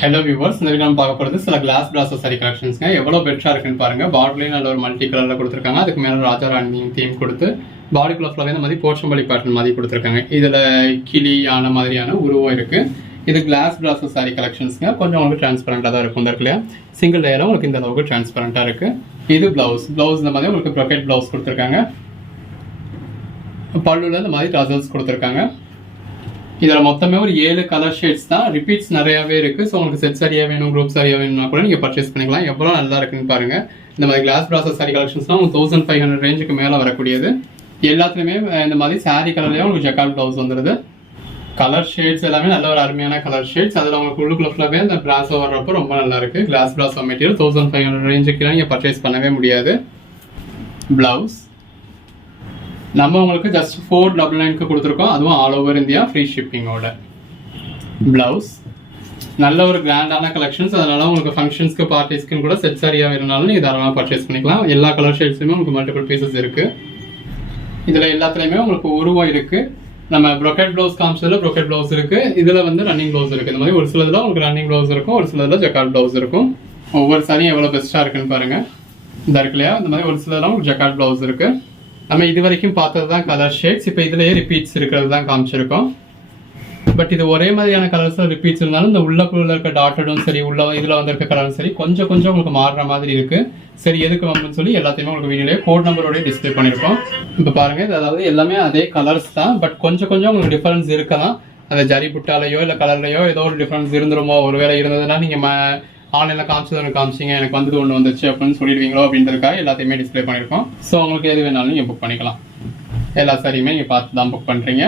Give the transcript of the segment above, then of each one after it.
Hello viewers, இந்த video நம்ம பார்க்க போகிறது சில கிளாஸ் பிராசோ சாரி கலெக்ஷன்ஸ்ங்க. எவ்வளோ பெட்டராக இருக்குன்னு பாருங்க. பார்டர்லேயும் நல்ல ஒரு மல்டி கலரில் கொடுத்துருக்காங்க. அதுக்கு மேலே ராஜா ராணி தீம் கொடுத்து பாடிக்குள்ள ஃபுல்லாகவே இந்த மாதிரி போர்ச்சம்பள்ளி பேட்டர்ன் மாதிரி கொடுத்துருக்காங்க. இதில் கிளி யானை மாதிரியான உருவம் இருக்குது. இது கிளாஸ் பிராசோ சாரி கலெக்ஷன்ஸ்ங்க. கொஞ்சம் உங்களுக்கு டிரான்ஸ்பரண்டாக தான் இருக்கும். இந்த இருக்குல்லையா சிங்கிள் லேயரும் உங்களுக்கு இந்த அளவுக்கு டிரான்ஸ்பரண்டாக இருக்குது. இது ப்ளவுஸ் இந்த மாதிரி உங்களுக்கு ப்ரொக்கெட் ப்ளவுஸ் கொடுத்துருக்காங்க. பல்லுல இந்த மாதிரி டசல்ஸ் கொடுத்துருக்காங்க. இதில் மொத்தமே ஒரு 7 கலர் ஷேட்ஸ் தான். ரிப்பீட்ஸ் நிறையாவே இருக்குது. ஸோ உங்களுக்கு செட் சரியாக வேணும், குரூப் சரியாக வேணும்னா கூட நீங்கள் பர்ச்சேஸ் பண்ணிக்கலாம். எவ்வளோ நல்லா இருக்குன்னு பாருங்கள். இந்த மாதிரி கிளாஸ் பிராசோ சாரி கலெக்ஷன்ஸ்லாம் உங்களுக்கு 1500 ரேஞ்சுக்கு மேலே வரக்கூடியது. எல்லாத்துலேயுமே இந்த மாதிரி சாரி கலர்லேயே உங்களுக்கு ஜக்கார்ட் ப்ளவுஸ் வந்துடுது. கலர் ஷேட்ஸ் எல்லாமே நல்ல ஒரு அருமையான கலர் ஷேட்ஸ். அதில் உங்களுக்கு உள்ளுக்குள்ள ஃபுல்லாகவே இந்த பிராசோ வர்றப்போ ரொம்ப நல்லா இருக்குது. கிளாஸ் பிராசோ மெட்டீரியல் 1500 ரேஞ்சுக்கு நீங்கள் பர்ச்சேஸ் பண்ணவே முடியாது. ப்ளவுஸ் நம்ம உங்களுக்கு ஜஸ்ட் 499 கொடுத்துருக்கோம். அதுவும் ஆல் ஓவர் இந்தியா ஃப்ரீ ஷிப்பிங்கோட. ப்ளவுஸ் நல்ல ஒரு கிராண்டான கலெக்ஷன்ஸ். அதனால உங்களுக்கு ஃபங்க்ஷன்ஸ்க்கு பார்ட்டிஸ்க்கு கூட செட் சாரியாக வேணும்னாலும் நீங்கள் தாராளமாக பர்ச்சேஸ் பண்ணிக்கலாம். எல்லா கலர் ஷேட்ஸுமே உங்களுக்கு மல்டிபிள் பீசஸ் இருக்குது. இதில் எல்லாத்துலேயுமே உங்களுக்கு உருவம் இருக்குது. நம்ம ப்ரொக்கெட் ப்ளவுஸ் காமிச்சதில் ப்ரொக்கெட் ப்ளவுஸ் இருக்குது. இதில் வந்து ரன்னிங் ப்ளவுஸ் இருக்குது. இந்த மாதிரி ஒரு சிலதில் உங்களுக்கு ரன்னிங் ப்ளவுஸ் இருக்கும், ஒரு சிலதில் ஜக்கார்ட் ப்ளவுஸ் இருக்கும். ஒவ்வொரு சாரியும் எவ்வளோ பெஸ்ட்டாக இருக்குன்னு பாருங்கள். இந்த இருக்கு இல்லையா, இந்த மாதிரி ஒரு சிலதில் உங்களுக்கு ஜக்கார்ட் ப்ளவுஸ் இருக்குது. நம்ம இது வரைக்கும் பார்த்தது தான் கலர் ஷேட்ஸ். இப்போ இதுலேயே ரிப்பீட்ஸ் இருக்கிறது தான் காமிச்சிருக்கோம். பட் இது ஒரே மாதிரியான கலர்ஸில் ரிப்பீட்ஸ் இருந்தாலும் இந்த உள்ளக்குள்ள இருக்க டாட்டடும் சரி, உள்ள இதில் வந்திருக்க கலரும் சரி, கொஞ்சம் உங்களுக்கு மாறுற மாதிரி இருக்குது. சரி, எதுக்கு வம்புன்னு சொல்லி எல்லாத்தையுமே உங்களுக்கு வீடியோலேயே கோட் நம்பரோடய டிஸ்பிளே பண்ணியிருக்கோம். இப்போ பாருங்கள், இது அதாவது எல்லாமே அதே கலர்ஸ் தான். பட் கொஞ்சம் உங்களுக்கு டிஃபரன்ஸ் இருக்கலாம். அந்த ஜரி புட்டாலையோ இல்லை கலர்லையோ ஏதோ ஒரு டிஃபரன்ஸ் இருந்துருமோ. ஒரு வேளை இருந்ததுன்னா நீங்கள் ஆன்லைனில் காமிச்சது ஒன்று காமிச்சிங்க, எனக்கு வந்தது ஒன்று வந்துச்சு அப்படின்னு சொல்லிடுவீங்களோ அப்படின்றதுக்காக எல்லாத்தையுமே டிஸ்பிளே பண்ணியிருக்கோம். ஸோ உங்களுக்கு எது வேணாலும் நீங்கள் புக் பண்ணிக்கலாம். எல்லா சாரியுமே நீங்கள் பார்த்து தான் புக் பண்ணுறீங்க.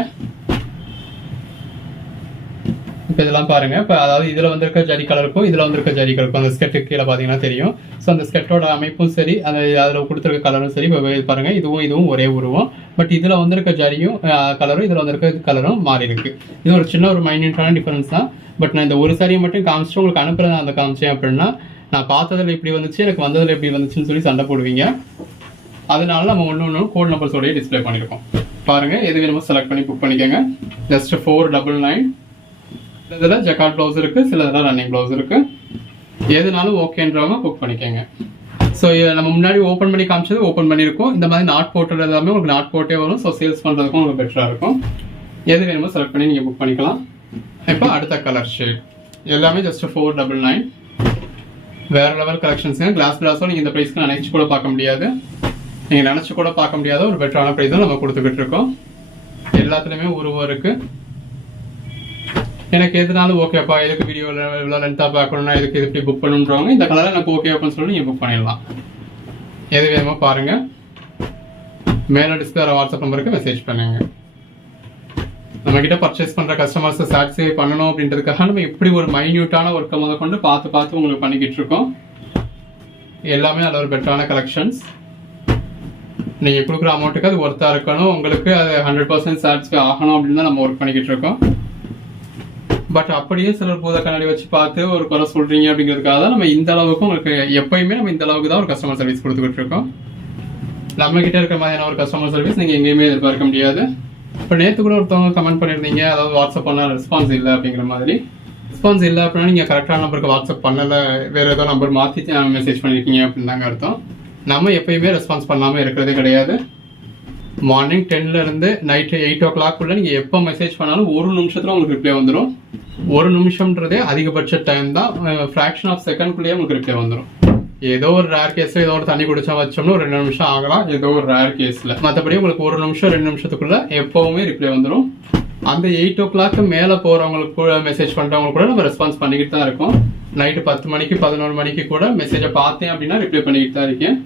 இப்போ இதெல்லாம் பாருங்கள். இப்போ அதாவது இதில் வந்திருக்க ஜரி கலருக்கும் இதில் வந்திருக்க ஜரி கலருக்கும் அந்த ஸ்கெட்டுக்கு கீழே பார்த்தீங்கன்னா தெரியும். ஸோ அந்த ஸ்கெட்டோட அமைப்பும் சரி, அதில் கொடுத்துருக்க கலரும் சரி. இப்போ பாருங்கள், இதுவும் ஒரே உருவம். பட் இதில் வந்திருக்க ஜரியும் கலரும் இதில் வந்திருக்க கலரும் மாறி இருக்கு. இது ஒரு சின்ன ஒரு மைன்யூட்டான டிஃபரன்ஸ் தான். பட் நான் இந்த ஒரு சாரியை மட்டும் காமிச்சிட்டு உங்களுக்கு அனுப்புறேன் அந்த காமிச்சேன் அப்படின்னா, நான் பார்த்ததில் இப்படி வந்துச்சு, எனக்கு வந்ததில் எப்படி வந்துச்சுன்னு சொல்லி சண்டை போடுவீங்க. அதனால நம்ம ஒன்று கோட் நம்பர்ஸோடய டிஸ்பிளே பண்ணியிருக்கோம். பாருங்கள், எது வேணுமோ செலக்ட் பண்ணி புக் பண்ணிக்கோங்க. ஜஸ்ட் 499. இதில் ஜக்கார்ட் ப்ளவுஸ் இருக்குது, சில இதில் ரன்னிங் ப்ளவுஸ் இருக்குது. எதுனாலும் ஓகேன்றவங்க புக் பண்ணிக்கோங்க. ஸோ நம்ம முன்னாடி ஓப்பன் பண்ணி காமிச்சது ஓப்பன் பண்ணியிருக்கோம். இந்த மாதிரி நாட் போட்டுறது எல்லாமே உங்களுக்கு நாட் போட்டே வரும். ஸோ சேல்ஸ் பண்ணுறதுக்கும் உங்களுக்கு பெட்டராக இருக்கும். எது வேணுமோ செலக்ட் பண்ணி நீங்கள் புக் பண்ணிக்கலாம். இப்போ அடுத்த கலர் ஷேட் எல்லாமே ஜஸ்ட் 499. வேறு லெவல் கலெக்ஷன்ஸுங்க. கிளாஸ் பிராஸோ நீங்கள் இந்த ப்ரைஸ்க்கு நினச்சி கூட பார்க்க முடியாது. நீங்கள் நினச்சி கூட பார்க்க முடியாத ஒரு பெட்டரான ப்ரைஸ் தான் நம்ம கொடுத்துக்கிட்டு இருக்கோம். எல்லாத்துலேயுமே உருவம் இருக்குது. எனக்கு எதுனாலும் ஓகேப்பா, எதுக்கு வீடியோவில் இவ்வளோ லென்த்தாக பார்க்கணுன்னா எதுக்கு இது இப்படி புக் பண்ணுன்றவங்க இந்த கலரை எனக்கு ஓகே அப்படின்னு சொல்லி நீங்கள் புக் பண்ணிடலாம். எது வேணுமோ பாருங்கள். மேலே டிஸ்பிளே வாட்ஸ்அப் நம்பருக்கு மெசேஜ் பண்ணுங்க. நம்மக்கிட்ட பர்ச்சேஸ் பண்ணுற கஸ்டமர்ஸை சாட்டிஸ்ஃபை பண்ணணும் அப்படின்றதுக்காக நம்ம இப்படி ஒரு மைன்யூட்டான ஒர்க்கை முதல் கொண்டு பார்த்து உங்களுக்கு பண்ணிக்கிட்டு இருக்கோம். எல்லாமே நல்ல ஒரு பெட்டரான கலெக்ஷன்ஸ். நீங்கள் கொடுக்குற அமௌண்ட்டுக்கு அது ஒர்த்தாக இருக்கணும், உங்களுக்கு அது 100% சாட்டிஸ்ஃபை ஆகணும் அப்படின்னு தான் நம்ம ஒர்க் பண்ணிக்கிட்டு இருக்கோம். பட் அப்படியே சிலர் பூத கண்ணாடி வச்சு பார்த்து ஒரு குறை சொல்கிறீங்க அப்படிங்கிறதுக்காக தான் நம்ம இந்த அளவுக்கு உங்களுக்கு எப்பயுமே நம்ம இந்த அளவுக்கு தான் ஒரு கஸ்டமர் சர்வீஸ் கொடுத்துக்கிட்டு இருக்கோம். நம்மக்கிட்ட இருக்கிற மாதிரியான ஒரு கஸ்டமர் சர்வீஸ் நீங்கள் எங்கேயுமே எதிர்பார்க்க முடியாது. இப்போ நேற்று கூட ஒருத்தவங்க கமெண்ட் பண்ணியிருந்தீங்க, அதாவது வாட்ஸ்அப் பண்ணால் ரெஸ்பான்ஸ் இல்லை அப்படிங்கிற மாதிரி. ரெஸ்பான்ஸ் இல்லை அப்படின்னா நீங்கள் கரெக்டான நம்பருக்கு வாட்ஸ்அப் பண்ணலை, வேறு ஏதோ நம்பர் மாற்றி மெசேஜ் பண்ணியிருக்கீங்க அப்படின்னு தாங்க அர்த்தம். நம்ம எப்பயுமே ரெஸ்பான்ஸ் பண்ணாமல் இருக்கிறதே கிடையாது. மார்னிங் 10லேருந்து நைட்டு 8 o'clock நீங்கள் எப்போ மெசேஜ் பண்ணாலும் ஒரு நிமிஷத்தில் உங்களுக்கு ரிப்ளை வந்துடும். ஒரு நிமிஷம்ன்றதே அதிகபட்ச டைம் தான். ஃப்ராக்ஷன் ஆஃப் செகண்ட்குள்ளேயே உங்களுக்கு ரிப்ளை வந்துடும். ஏதோ ஒரு ரேர் கேஸில் ஏதோ ஒரு தண்ணி குடிச்சா வச்சோம்னா ஒரு 2 நிமிஷம் ஆகலாம், ஏதோ ஒரு ரேர் கேஸில். மற்றபடி உங்களுக்கு 1 நிமிஷம் 2 நிமிஷத்துக்குள்ள எப்போவுமே ரிப்ளை வந்துடும். அந்த 8 o'clock மேலே போகிறவங்களுக்கு கூட மெசேஜ் பண்ணுறவங்களுக்கு கூட நம்ம ரெஸ்பான்ஸ் பண்ணிக்கிட்டு தான் இருக்கோம். நைட்டு 10 மணிக்கு 11 மணிக்கு கூட மெசேஜை பார்த்தேன் அப்படின்னா ரிப்ளை பண்ணிக்கிட்டு தான் இருக்கேன்.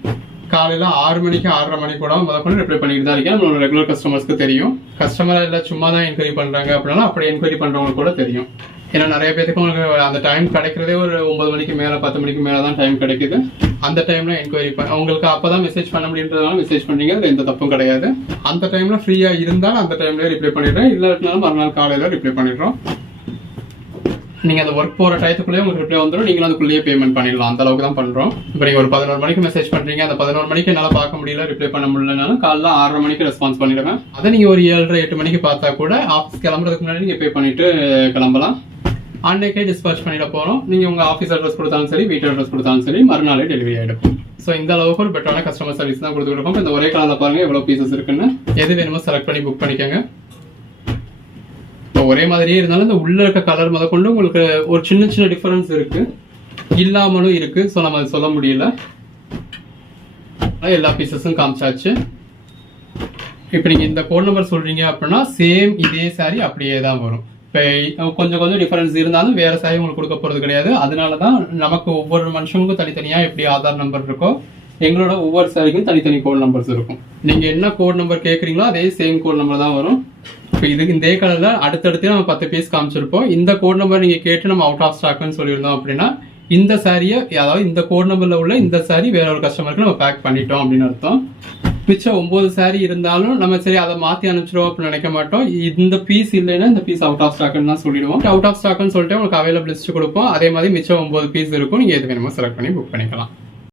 காலையில் 6 மணிக்கு 6:30 மணிக்கு கூட முதல்ல ரிப்ளை பண்ணிட்டு தான் இருக்கேன். நம்மளோட ரெகுலர் கஸ்டமர்ஸ்க்கு தெரியும். கஸ்டமர் இல்லை சும்மா தான் என்கொயரி பண்ணுறாங்க அப்படின்னா அப்படி என்கொயரி பண்ணுறவங்களுக்கு கூட தெரியும். ஏன்னா நிறைய பேருக்கு உங்களுக்கு அந்த டைம் கிடைக்கிறதே ஒரு 9 மணிக்கு மேலே 10 மணிக்கு மேலே தான் டைம் கிடைக்குது. அந்த டைமில் என்கொயரி உங்களுக்கு அப்போ தான் மெசேஜ் பண்ண முடியுன்றதுனால மெசேஜ் பண்ணுறீங்க. அதில் எந்த தப்பும் கிடையாது. அந்த டைமில் ஃப்ரீயாக இருந்தாலும் அந்த டைம்லேயே ரிப்ளை பண்ணிடுறேன். இல்லாட்டினாலும் மறுநாள் காலையில் ரிப்ளை பண்ணிடுறோம். நீங்கள் அந்த ஒர்க் போகிற டயத்துக்குள்ளேயே உங்களுக்கு ரிப்ளை வந்துடும். நீங்களும் அதுக்குள்ளேயே பேமெண்ட் பண்ணிடலாம். அந்த அளவுக்கு தான் பண்ணுறோம். இப்போ நீங்கள் ஒரு 11 மணிக்கு மெசேஜ் பண்ணுறீங்க, அந்த 11 மணிக்கு என்னால் பார்க்க முடியல, ரிப்ளை பண்ண முடியலனாலும் காலைல 6:30 மணிக்கு ரெஸ்பான்ஸ் பண்ணிடுவேன். அதை நீங்கள் ஒரு 7:30 8 மணிக்கு பார்த்தா கூட ஆஃபீஸ் கிளம்புறதுக்கு முன்னாடி நீங்கள் பே பண்ணிவிட்டு கிளம்பலாம். அன்னைக்கே டிஸ்பாச் பண்ணிட போறோம். நீங்க உங்க ஆஃபீஸ் அட்ரஸ் கொடுத்தாலும் சரி, வீட்டு அட்ரஸ் கொடுத்தாலும் சரி, மறுநாளே டெலிவரி ஆயிடும். ஸோ இந்த அளவுக்கு ஒரு பெட்டரான கஸ்டமர் சர்வீஸ் தான் கொடுத்துருக்கோம். இந்த ஒரே கலர்ல பாருங்க எவ்வளவு பீசஸ் இருக்குன்னு. எது வேணுமோ செலக்ட் பண்ணி புக் பண்ணிக்கோங்க. இப்போ ஒரே மாதிரியே இருந்தாலும் இந்த உள்ள இருக்க கலர் முத கொண்டு உங்களுக்கு ஒரு சின்ன சின்ன டிஃபரன்ஸ் இருக்கு, இல்லாமலும் இருக்கு. ஸோ நம்ம அதை சொல்ல முடியல. எல்லா பீசஸும் காமிச்சாச்சு. இப்போ நீங்க இந்த கோட் நம்பர் சொல்றீங்க அப்படின்னா சேம் இதே சாரி அப்படியே தான் வரும். இப்போ கொஞ்சம் கொஞ்சம் டிஃபரன்ஸ் இருந்தாலும் வேற சாரி உங்களுக்கு கொடுக்க போறது கிடையாது. அதனாலதான் நமக்கு ஒவ்வொரு மனுஷங்களுக்கும் தனித்தனியா எப்படி ஆதார் நம்பர் இருக்கோ, எங்களோட ஒவ்வொரு சாரிக்கும் தனித்தனி கோட் நம்பர்ஸ் இருக்கும். நீங்க என்ன கோட் நம்பர் கேட்குறீங்களோ அதே சேம் கோட் நம்பர் தான் வரும். இப்போ இதுக்கு இந்த கலர்ல அடுத்தடுத்து நம்ம 10 பீஸ் காமிச்சிருப்போம். இந்த கோட் நம்பர் நீங்க கேட்டு நம்ம அவுட் ஆஃப் ஸ்டாக்னு சொல்லியிருந்தோம் அப்படின்னா இந்த சாரியை, அதாவது இந்த கோட் நம்பர்ல உள்ள இந்த சாரி வேற ஒரு கஸ்டமருக்கு நம்ம பேக் பண்ணிட்டோம் அப்படின்னு அர்த்தம். மிச்சம் 9 சாரி இருந்தாலும் நம்ம சரி அதை மாத்தி அனுப்பிச்சிடுவோம் அப்படின்னு நினைக்க மாட்டோம். இந்த பீஸ் இல்லைன்னா இந்த பீஸ் அவுட் ஆஃப் ஸ்டாக்னு தான் சொல்லிடுவோம். அவுட் ஆஃப் ஸ்டாக்னு சொல்லிட்டு உங்களுக்கு அவைலபிள் லிஸ்ட் கொடுப்போம். அதே மாதிரி மிச்சம் 9 பீஸ் இருக்கும். நீங்க எது வேணுமோ செலக்ட் பண்ணி புக் பண்ணிக்கலாம்.